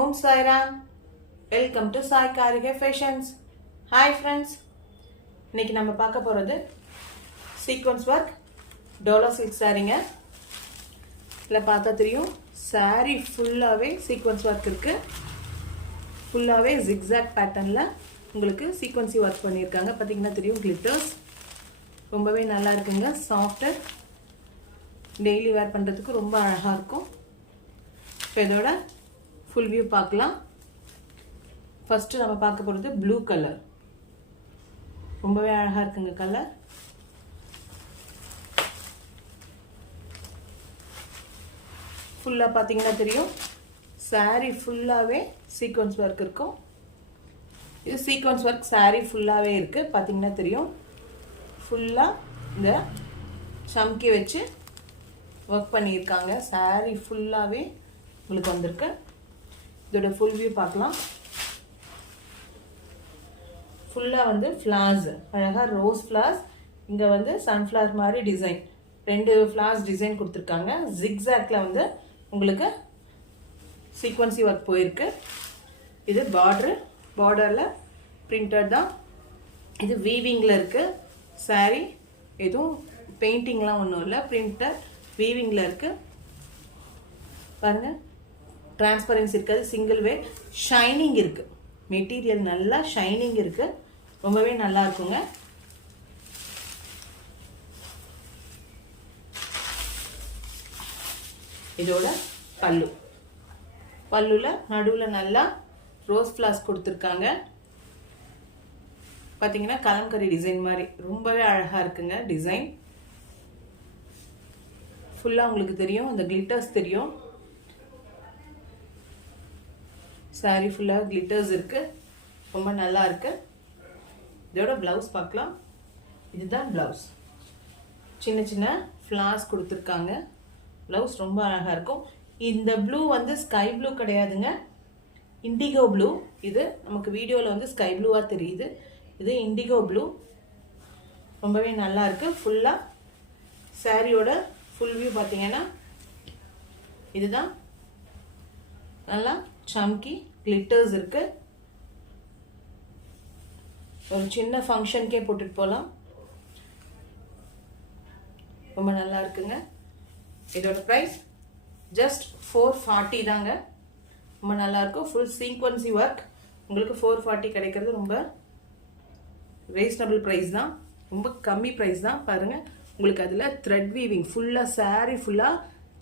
Om Sairam. Welcome to Sai Karigai fashions. Hi friends, இன்னைக்கு நம்ம பார்க்க போகிறது சீக்வன்ஸ் ஒர்க் டோலா சில்க் சாரீங்க. இதில் பார்த்தா தெரியும், சாரீ ஃபுல்லாகவே சீக்வன்ஸ் ஒர்க் இருக்குது. ஃபுல்லாகவே ஜிக்ஸாக் பேட்டர்னில் உங்களுக்கு சீக்வன்சி ஒர்க் பண்ணியிருக்காங்க. பார்த்தீங்கன்னா தெரியும், கிளிட்டர்ஸ் ரொம்பவே நல்லா இருக்குங்க. சாஃப்ட்டு, டெய்லி வேர் பண்ணுறதுக்கு ரொம்ப அழகாக இருக்கும். இப்போ இதோட ஃபுல் வியூ பார்க்கலாம். ஃபர்ஸ்ட் நம்ம பார்க்க போகிறது ப்ளூ கலர். ரொம்பவே அழகாக இருக்குங்க கலர். ஃபுல்லாக பார்த்தீங்கன்னா தெரியும், சாரீ ஃபுல்லாகவே சீக்வன்ஸ் ஒர்க் இருக்கும். இது சீக்வன்ஸ் ஒர்க் சாரீ ஃபுல்லாகவே இருக்குது. பார்த்தீங்கன்னா தெரியும், ஃபுல்லாக இந்த சம்கி வச்சு ஒர்க் பண்ணியிருக்காங்க. சாரீ ஃபுல்லாகவே உங்களுக்கு வந்திருக்கு. இதோட ஃபுல் வியூ பார்க்கலாம். ஃபுல்லாக வந்து ஃப்ளார்ஸ், அழகாக ரோஸ் ஃப்ளார்ஸ், இங்கே வந்து சன்ஃப்ளவர் மாதிரி டிசைன், 2 ஃப்ளார்ஸ் டிசைன் கொடுத்துருக்காங்க. ஜிக்ஸாக்ல வந்து உங்களுக்கு சீக்வன்சி ஒர்க் போயிருக்கு. இது பார்டரில் பிரிண்டட் தான். இது வீவிங்கில் இருக்குது. சாரீ எதுவும் பெயிண்டிங்லாம் ஒன்றும் இல்லை, பிரிண்டட் வீவிங்கில் இருக்குது. பாருங்கள், டிரான்ஸ்பரன்சி இருக்காது, சிங்கிள் வே, ஷைனிங் இருக்குது. மெட்டீரியல் நல்லா ஷைனிங் இருக்குது, ரொம்பவே நல்லா இருக்குங்க. இதோட பல்லுல நடுவில் நல்லா ரோஸ் ஃப்ளார்ஸ் கொடுத்துருக்காங்க. பார்த்தீங்கன்னா கலம்கரி டிசைன் மாதிரி ரொம்பவே அழகாக இருக்குங்க டிசைன். ஃபுல்லாக உங்களுக்கு தெரியும், இந்த கிளிட்டர்ஸ் தெரியும். சாரீ ஃபுல்லாக கிளிட்டர்ஸ் இருக்குது, ரொம்ப நல்லா இருக்குது. இதோட ப்ளவுஸ் பார்க்கலாம். இதுதான் ப்ளவுஸ். சின்ன சின்ன ஃப்ளார்ஸ் கொடுத்துருக்காங்க. ப்ளவுஸ் ரொம்ப அழகாக இருக்கும். இந்த ப்ளூ வந்து ஸ்கை ப்ளூ கிடையாதுங்க, இண்டிகோ ப்ளூ. இது நமக்கு வீடியோவில் வந்து ஸ்கை ப்ளூவாக தெரியுது. இது இண்டிகோ ப்ளூ, ரொம்பவே நல்லா இருக்குது. ஃபுல்லாக சாரியோட ஃபுல் வியூ பார்த்தீங்கன்னா இதுதான். நல்லா சம்கி கிளிட்டர்ஸ் இருக்கு. ஒரு சின்ன ஃபங்க்ஷனுக்கே போட்டுட்டு போகலாம். ரொம்ப நல்லா இருக்குங்க. இதோட ப்ரைஸ் ஜஸ்ட் 440 தாங்க. ரொம்ப நல்லா இருக்கும். ஃபுல் சீக்வன்சி ஒர்க் உங்களுக்கு 440 கிடைக்கிறது ரொம்ப ரீசனபிள் ப்ரைஸ் தான், ரொம்ப கம்மி ப்ரைஸ் தான். பாருங்கள், உங்களுக்கு அதில் த்ரெட் வீவிங் ஃபுல்லாக சாரீ ஃபுல்லாக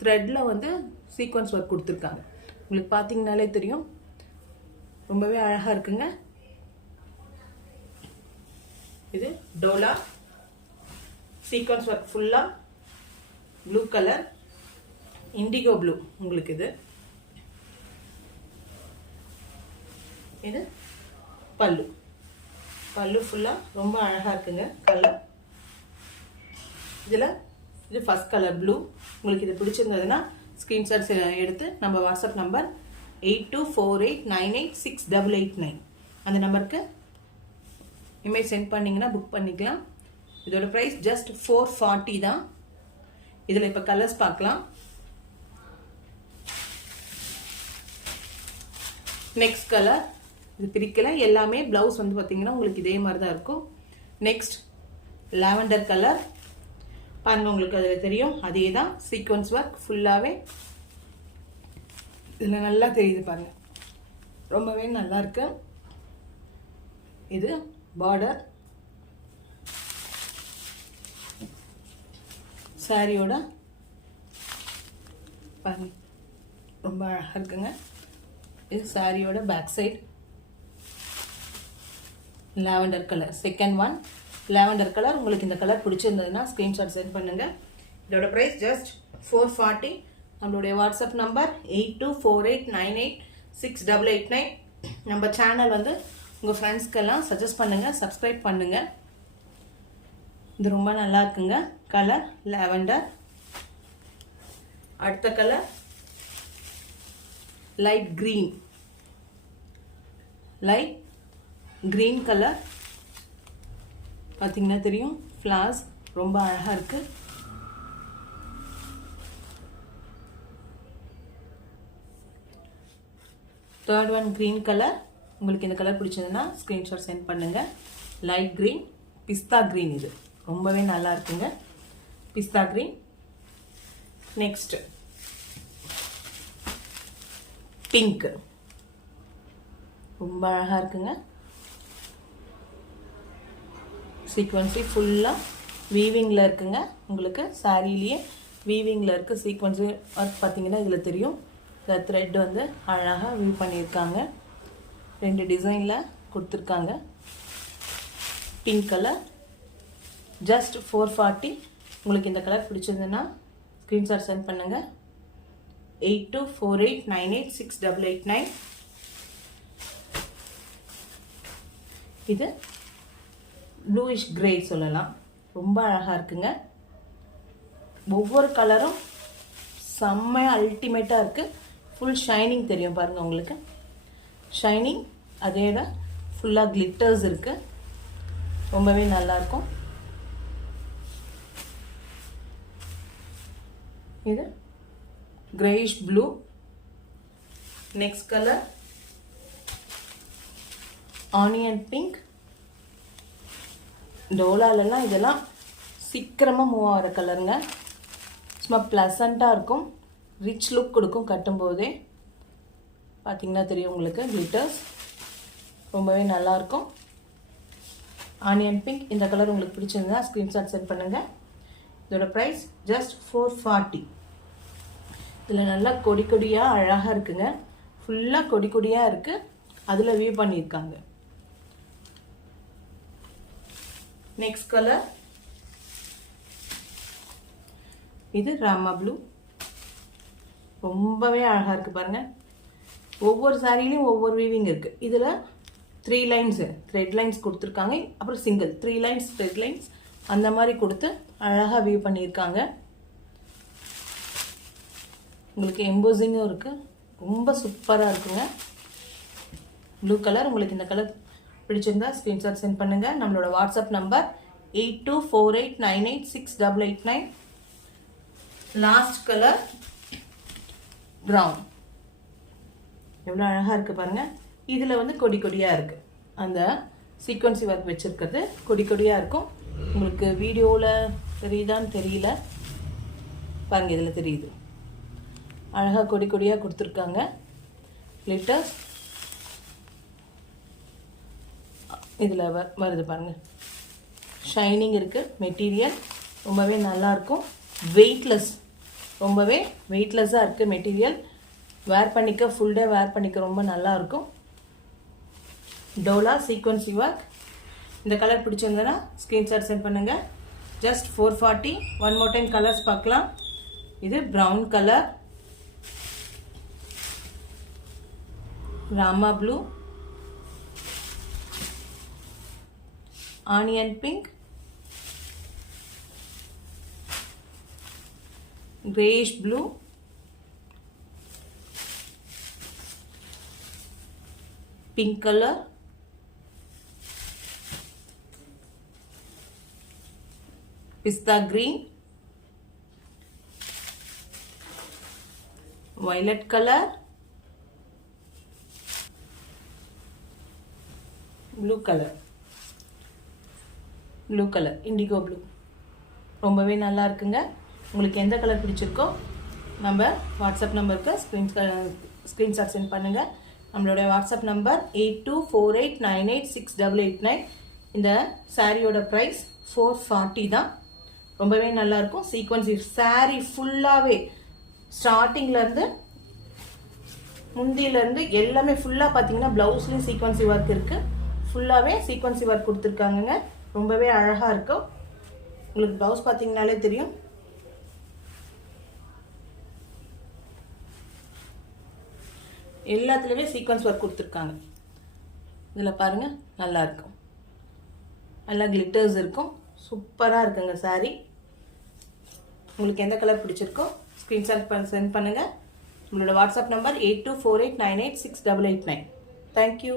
த்ரெட்டில் வந்து சீக்வன்ஸ் ஒர்க் கொடுத்துருக்காங்க. உங்களுக்கு பார்த்தீங்கனாலே தெரியும், ரொம்பவே அழகாக இருக்குங்க. இது டோலா சீக்வன்ஸ் ஒர்க் ஃபுல்லாக ப்ளூ கலர், இண்டிகோ ப்ளூ உங்களுக்கு. இது பல்லு ஃபுல்லாக ரொம்ப அழகாக இருக்குங்க கலர். இது ஃபர்ஸ்ட் கலர் ப்ளூ. உங்களுக்கு இது பிடிச்சிருந்ததுன்னா ஸ்க்ரீன்ஷாட்ஸ் எடுத்து நம்ம வாட்ஸ்அப் நம்பர் 8248986889 அந்த நம்பருக்கு இமேஜ் சென்ட் பண்ணிங்கன்னா புக் பண்ணிக்கலாம். இதோட ப்ரைஸ் ஜஸ்ட் 440 தான். இதில் இப்போ கலர்ஸ் பார்க்கலாம். நெக்ஸ்ட் கலர் இது பிரிக்கல, எல்லாமே ப்ளவுஸ் வந்து பார்த்தீங்கன்னா உங்களுக்கு இதே மாதிரி தான் இருக்கும். நெக்ஸ்ட் லாவெண்டர் கலர் பாருங்க, உங்களுக்கு அதில் தெரியும், அதே தான் சீக்வன்ஸ் ஒர்க் ஃபுல்லாகவே இதில் நல்லா தெரியுது பாருங்க, ரொம்பவே நல்லா இருக்கு. இது பார்டர் சாரியோட பாருங்க, ரொம்ப அழகாக இருக்குங்க. இது சாரியோட back side lavender colour, second one lavender colour. உங்களுக்கு இந்த கலர் பிடிச்சிருந்ததுன்னா ஸ்க்ரீன்ஷாட் சென்ட் பண்ணுங்க. இதோட ப்ரைஸ் ஜஸ்ட் 440. நம்மளுடைய வாட்ஸ்அப் நம்பர் 8248986889. நம்ம சேனல் வந்து உங்கள் ஃப்ரெண்ட்ஸ்க்கெல்லாம் சஜஸ்ட் பண்ணுங்கள், சப்ஸ்கிரைப் பண்ணுங்கள். இது ரொம்ப நல்லா இருக்குங்க கலர் லாவெண்டர். அடுத்த கலர் லைட் க்ரீன் கலர். பார்த்தீங்கன்னா தெரியும், ஃப்ளார்ஸ் ரொம்ப அழகாக இருக்குது. Third one green colour. உங்களுக்கு இந்த கலர் பிடிச்சதுன்னா ஸ்க்ரீன்ஷாட் சென்ட் பண்ணுங்கள். லைட் க்ரீன், பிஸ்தா க்ரீன். இது ரொம்பவே நல்லா இருக்குங்க, பிஸ்தா க்ரீன். நெக்ஸ்ட் பிங்க், ரொம்ப அழகாக இருக்குங்க. சீக்வன்ஸி ஃபுல்லாக வீவிங்கில் இருக்குங்க. உங்களுக்கு சாரிலேயே வீவிங்கில் இருக்குது. சீக்வன்ஸு ஒர்க் பார்த்தீங்கன்னா இதில் தெரியும். இந்த த்ரெட் வந்து அழகாக வீவ் பண்ணியிருக்காங்க. 2 டிசைனில் கொடுத்துருக்காங்க. Pink colour, just 440. உங்களுக்கு இந்த கலர் பிடிச்சிருந்ததுன்னா ஸ்க்ரீன்ஷாட் சென்ட் பண்ணுங்கள். 8248986889. இது ப்ளூயிஷ் கிரே சொல்லலாம். ரொம்ப அழகாக இருக்குங்க. ஒவ்வொரு கலரும் செம்மையாக அல்டிமேட்டாக இருக்குது. ஃபுல் ஷைனிங் தெரியும் பாருங்கள் உங்களுக்கு. ஷைனிங் அதோட ஃபுல்லாக கிளிட்டர்ஸ் இருக்குது. ரொம்பவே நல்லாயிருக்கும். இது greyish blue. Next colour onion pink. டோலாலெல்லாம் இதெல்லாம் சீக்கிரமாக மூவ் ஆகிற கலருங்க. சும்மா ப்ளசண்ட்டாக இருக்கும், ரிச் லுக் கொடுக்கும். கட்டும்போதே பார்த்தீங்கன்னா தெரியும் உங்களுக்கு கிளிட்டர்ஸ். ரொம்பவே நல்லாயிருக்கும். Onion pink. இந்த கலர் உங்களுக்கு பிடிச்சிருந்தா ஸ்க்ரீன்ஷாட் சென்ட் பண்ணுங்கள். இதோட ப்ரைஸ் ஜஸ்ட் 440. இதில் நல்லா கொடி கொடியாக அழகாக இருக்குங்க. ஃபுல்லாக கொடி கொடியாக இருக்குது. அதில் வியூ பண்ணியிருக்காங்க. நெக்ஸ்ட் கலர் இது ராமா ப்ளூ. ரொம்பவே அழகாக இருக்குது பாருங்கள். ஒவ்வொரு சாரிலையும் ஒவ்வொரு வீவிங் இருக்குது. இதில் 3 லைன்ஸு த்ரெட் லைன்ஸ் கொடுத்துருக்காங்க. அப்புறம் சிங்கிள் 3 லைன்ஸ் த்ரெட் லைன்ஸ் அந்த மாதிரி கொடுத்து அழகாக வியூ பண்ணியிருக்காங்க. உங்களுக்கு எம்போசிங்கும் இருக்குது. ரொம்ப சூப்பராக இருக்குங்க. Blue colour. உங்களுக்கு இந்த கலர் பிடிச்சிருந்தா ஸ்க்ரீன்ஷாட் சென்ட் பண்ணுங்கள். நம்மளோட WhatsApp number 8248986889. Last colour brown. எவ்வளோ அழகாக இருக்குது பாருங்கள். இதில் வந்து கொடி கொடியாக இருக்குது. அந்த சீக்வன்சி ஒர்க் வச்சுருக்கிறது கொடி கொடியாக இருக்கும். உங்களுக்கு வீடியோவில் தெரியுதான்னு தெரியல பாருங்கள். இதில் தெரியுது. அழகாக கொடி கொடியாக கொடுத்துருக்காங்க. glitters இதில் வருது பாருங்கள். ஷைனிங் இருக்குது. மெட்டீரியல் ரொம்பவே நல்லாயிருக்கும். வெயிட்லெஸ், ரொம்பவே வெயிட்லெஸ்ஸாக இருக்குது மெட்டீரியல். வேர் பண்ணிக்க ஃபுல் டே வேர் பண்ணிக்க ரொம்ப நல்லாயிருக்கும். டோலா சீக்வன்சி ஒர்க். இந்த கலர் பிடிச்சிருந்ததுன்னா ஸ்க்ரீன்ஷாட் சென்ட் பண்ணுங்கள். Just 440. One more time colours பார்க்கலாம். இது brown colour, Rama blue, onion pink, grayish blue, pink color, pista green, violet color, blue color, indigo blue. ரொம்பவே நல்லா இருக்குங்க. உங்களுக்கு எந்த கலர் பிடிச்சிருக்கோ நம்ம வாட்ஸ்அப் நம்பருக்கு ஸ்க்ரீன்ஷாட் சென்ட் பண்ணுங்கள். நம்மளுடைய வாட்ஸ்அப் நம்பர் 8248986889. இந்த சாரியோட ப்ரைஸ் 440 தான். ரொம்பவே நல்லாயிருக்கும். சீக்வன்சி சாரி ஃபுல்லாகவே ஸ்டார்டிங்லேருந்து முந்தியிலேருந்து எல்லாமே ஃபுல்லாக பார்த்தீங்கன்னா ப்ளவுஸ்லேயும் சீக்வன்சி ஒர்க் இருக்குது. ஃபுல்லாகவே சீக்வன்சி ஒர்க் கொடுத்துருக்காங்கங்க. ரொம்பவே அழகாக இருக்கும். உங்களுக்கு ப்ளவுஸ் பார்த்தீங்கனாலே தெரியும். எல்லாத்துலேயுமே சீக்வன்ஸ் ஒர்க் கொடுத்துருக்காங்க. இதில் பாருங்கள், நல்லா இருக்கும். நல்லா கிளிட்டர்ஸ் இருக்கும். சூப்பராக இருக்குங்க சாரி. உங்களுக்கு எந்த கலர் பிடிச்சிருக்கோ ஸ்க்ரீன்ஷாட் சென்ட் பண்ணுங்கள். உங்களோட வாட்ஸ்அப் நம்பர் 8248986889. தேங்க்யூ.